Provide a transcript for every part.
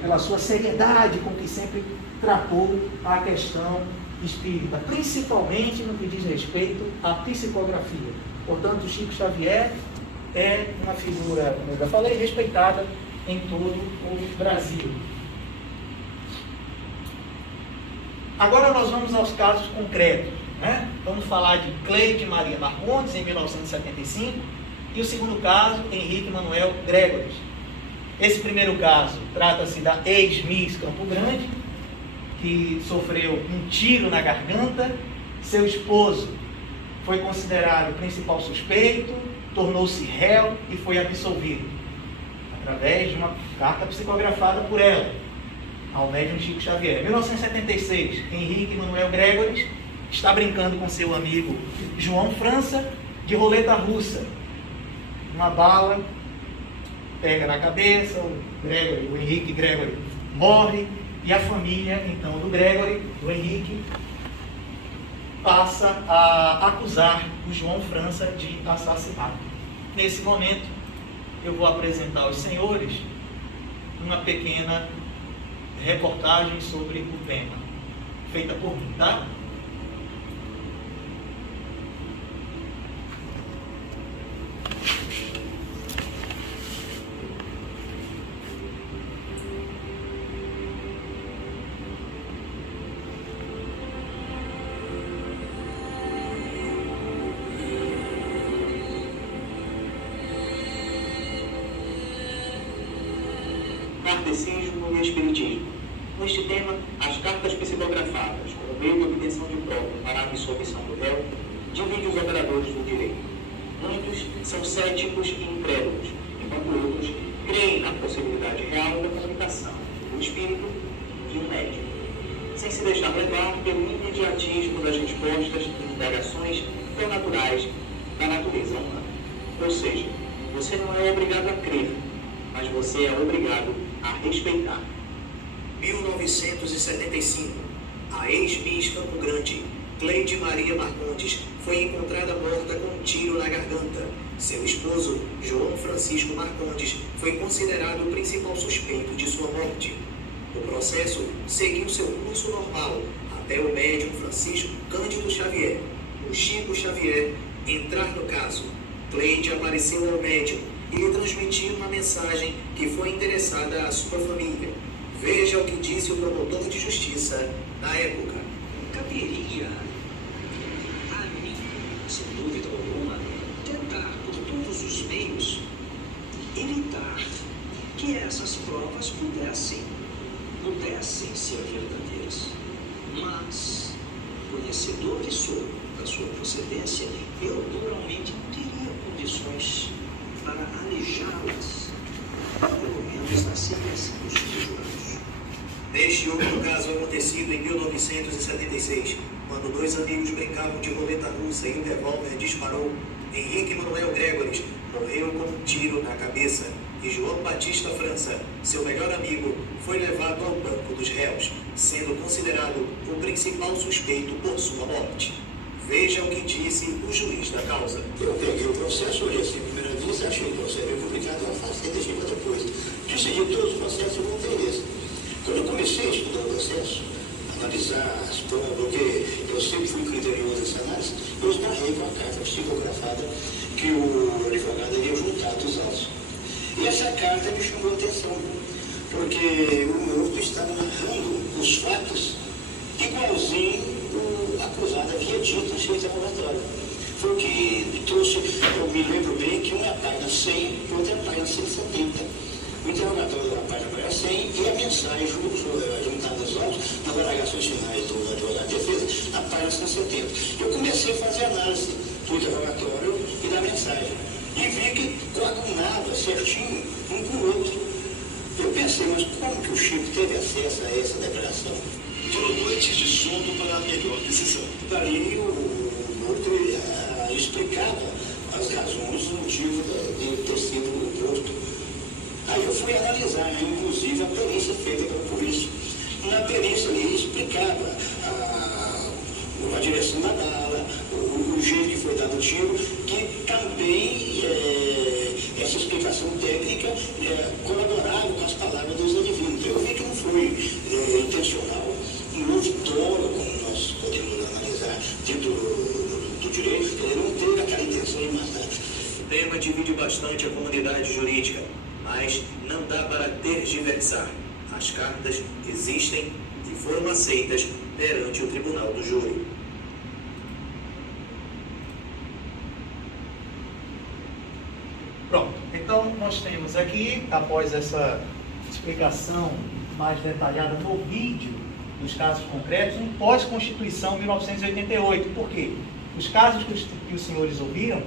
pela sua seriedade com que sempre tratou a questão espírita, principalmente no que diz respeito à psicografia. Portanto, Chico Xavier é uma figura, como eu já falei, respeitada em todo o Brasil. Agora nós vamos aos casos concretos, né? Vamos falar de Cleide Maria Marcondes, em 1975, e o segundo caso, Henrique Manuel Gregores. Esse primeiro caso trata-se da ex-Miss Campo Grande, que sofreu um tiro na garganta. Seu esposo foi considerado o principal suspeito, tornou-se réu e foi absolvido, através de uma carta psicografada por ela, ao médium Chico Xavier. Em 1976, Henrique Manuel Gregores está brincando com seu amigo João França de roleta russa. Uma bala pega na cabeça, o Henrique Gregory morre, e a família, então, do Gregory, do Henrique, passa a acusar o João França de assassinato. Nesse momento, eu vou apresentar aos senhores uma pequena reportagem sobre o tema, feita por mim, tá? Kardecismo e Espiritismo. Neste tema, as cartas psicografadas, como meio de obtenção de prova para a absolvição do réu, divide os operadores do direito. Muitos são céticos e incrédulos, enquanto outros creem na possibilidade real da comunicação do espírito e um médium, sem se deixar levar pelo imediatismo das respostas e indagações tão naturais da natureza humana. Ou seja, você não é obrigado a crer, mas você é obrigado a respeitar. 1975. A ex-Miss Campo Grande, Cleide Maria Marcondes, foi encontrada morta com um tiro na garganta. Seu esposo, João Francisco Marcondes, foi considerado o principal suspeito de sua morte. O processo seguiu seu curso normal até o médium Francisco Cândido Xavier, o Chico Xavier, entrar no caso. Cleide apareceu ao médium e lhe transmitiu uma mensagem que foi interessada à sua família. Veja o que disse o promotor de justiça na época. Caberia a mim, sem dúvida alguma, tentar por todos os meios evitar que essas provas pudessem ser verdadeiras. Mas, conhecedor que sou da sua procedência, eu moralmente não teria condições para alejá-las, pelo menos na sequência dos jurados. Neste outro caso acontecido em 1976, quando dois amigos brincavam de roleta russa e um revólver disparou, Henrique Manuel Gregores morreu com um tiro na cabeça e João Batista França, seu melhor amigo, foi levado ao banco dos réus, sendo considerado o principal suspeito por sua morte. Veja o que disse o juiz da causa. Eu peguei o processo, olhei assim, primeira vez, achei o processo meio complicado, eu afastei, deixei para depois. Decidi todos os processos com interesse. Quando eu comecei a estudar o processo, analisar as provas, porque eu sempre fui criterioso nessa análise, eu esbarrei com a carta psicografada que o advogado havia juntado os autos. E essa carta me chamou a atenção, porque o morto estava narrando os fatos igualzinho o acusado havia dito no seu interrogatório. Foi o que trouxe, eu me lembro bem que uma é a página 100 e outra é a página 170. O interrogatório da página 100 e a mensagem juntada aos autos nas alegações finais do advogado de defesa na página 170. Eu comecei a fazer análise do interrogatório e da mensagem e vi que coadunava certinho um com o outro. Eu pensei, mas como que o Chico teve acesso a essa declaração? Foram noites de sono para a melhor decisão. Daí o outro explicava as razões, o motivo de ter sido posto. Aí eu fui analisar, inclusive, a perícia feita pela polícia. Na perícia ali explicava a direção da bala, o jeito que foi dado o tiro, que também essa explicação técnica colaborava com as palavras dos anexar. As cartas existem e foram aceitas perante o tribunal do júri. Pronto, então nós temos aqui, após essa explicação mais detalhada no vídeo dos casos concretos, um pós-Constituição 1988. Por quê? Os casos que os senhores ouviram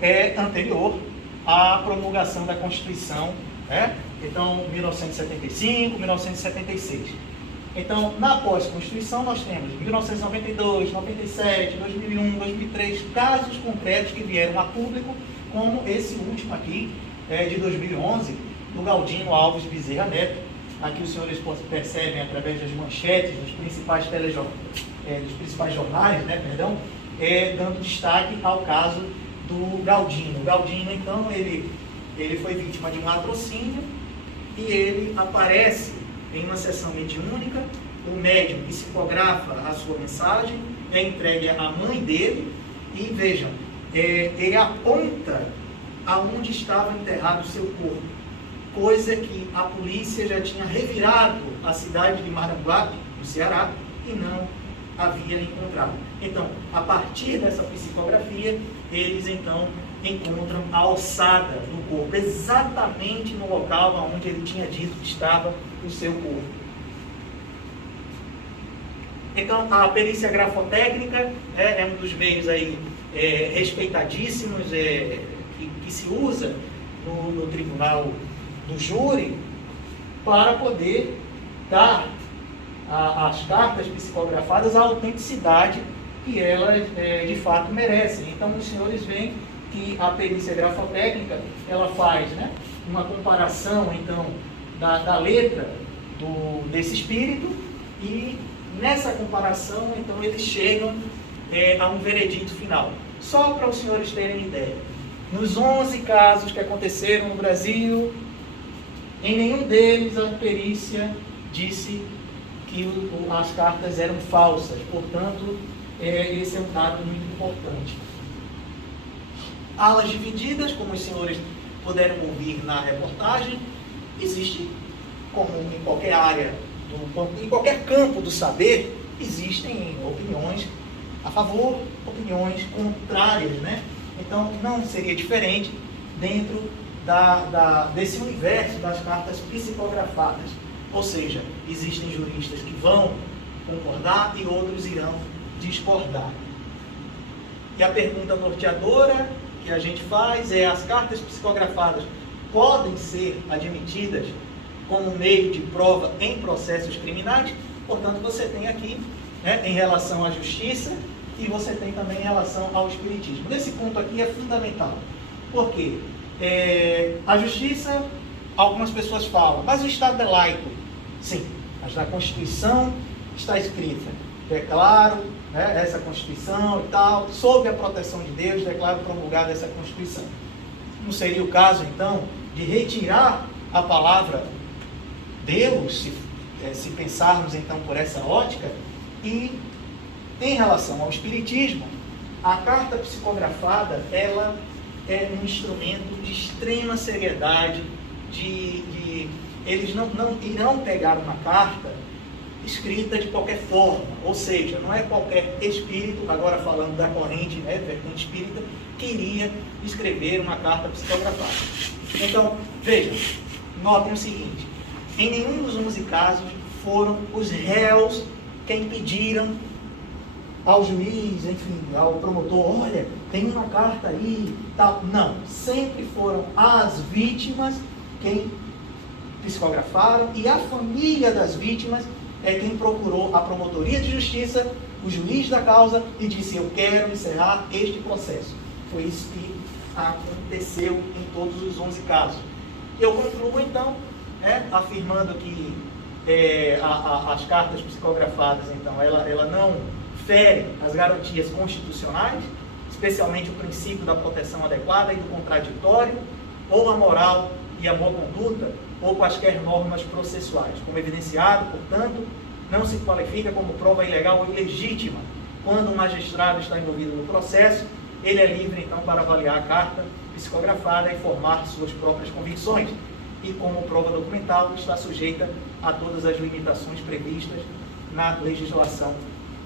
é anterior à promulgação da Constituição, né? Então, 1975, 1976. Então, na pós-Constituição, nós temos 1992, 97, 2001, 2003, casos concretos que vieram a público, como esse último aqui, de 2011, do Galdino Alves Bezerra Neto. Aqui os senhores percebem, através das manchetes dos principais jornais, dando destaque ao caso do Galdino. O Galdino, então, ele foi vítima de um latrocínio e ele aparece em uma sessão mediúnica. O médium psicografa a sua mensagem, é entregue à mãe dele e, vejam, ele aponta aonde estava enterrado o seu corpo, coisa que a polícia já tinha revirado a cidade de Maranguape, no Ceará, e não havia encontrado. Então, a partir dessa psicografia, eles então encontram a ossada do corpo, exatamente no local onde ele tinha dito que estava o seu corpo. Então, a perícia grafotécnica é um dos meios aí respeitadíssimos que se usa no tribunal do júri para poder dar às cartas psicografadas a autenticidade que elas de fato merecem. Então, os senhores veem que a perícia grafotécnica ela faz uma comparação então da letra desse espírito, e nessa comparação então eles chegam a um veredito final. Só para os senhores terem ideia, nos 11 casos que aconteceram no Brasil, em nenhum deles a perícia disse que as cartas eram falsas. Portanto, esse é um dado muito importante. Alas divididas, como os senhores puderam ouvir na reportagem, existe, como em qualquer área, em qualquer campo do saber, existem opiniões a favor, opiniões contrárias, Então, não seria diferente dentro desse universo das cartas psicografadas. Ou seja, existem juristas que vão concordar e outros irão discordar. E a pergunta norteadora que a gente faz é: as cartas psicografadas podem ser admitidas como meio de prova em processos criminais? Portanto, você tem aqui, em relação à justiça, e você tem também em relação ao espiritismo. Nesse ponto aqui é fundamental. Por quê? A justiça, algumas pessoas falam, mas o Estado é laico. Sim, mas na Constituição está escrita: declaro essa Constituição e tal, sob a proteção de Deus, declaro promulgada essa Constituição. Não seria o caso, então, de retirar a palavra Deus, se pensarmos, então, por essa ótica? E, em relação ao espiritismo, a carta psicografada, ela é um instrumento de extrema seriedade, eles não irão pegar uma carta escrita de qualquer forma, ou seja, não é qualquer espírito, agora falando da corrente, vertente espírita, que iria escrever uma carta psicografada. Então, vejam, notem o seguinte: em nenhum dos 11 casos foram os réus quem pediram ao juiz, enfim, ao promotor, olha, tem uma carta aí, tal. Não, sempre foram as vítimas quem psicografaram, e a família das vítimas é quem procurou a promotoria de justiça, o juiz da causa, e disse: eu quero encerrar este processo. Foi isso que aconteceu em todos os 11 casos. Eu concluo então, afirmando que as cartas psicografadas, então, ela não fere as garantias constitucionais, especialmente o princípio da proteção adequada e do contraditório, ou a moral e a boa conduta, ou quaisquer normas processuais. Como evidenciado, portanto, não se qualifica como prova ilegal ou ilegítima. Quando o magistrado está envolvido no processo, ele é livre, então, para avaliar a carta psicografada e formar suas próprias convicções. e como prova documental está sujeita a todas as limitações previstas na legislação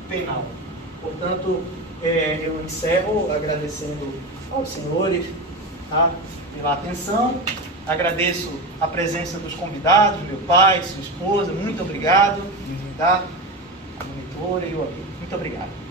penal. Portanto, eu encerro agradecendo aos senhores, tá, pela atenção. Agradeço a presença dos convidados, meu pai, sua esposa, muito obrigado, a monitora e o amigo. Muito obrigado.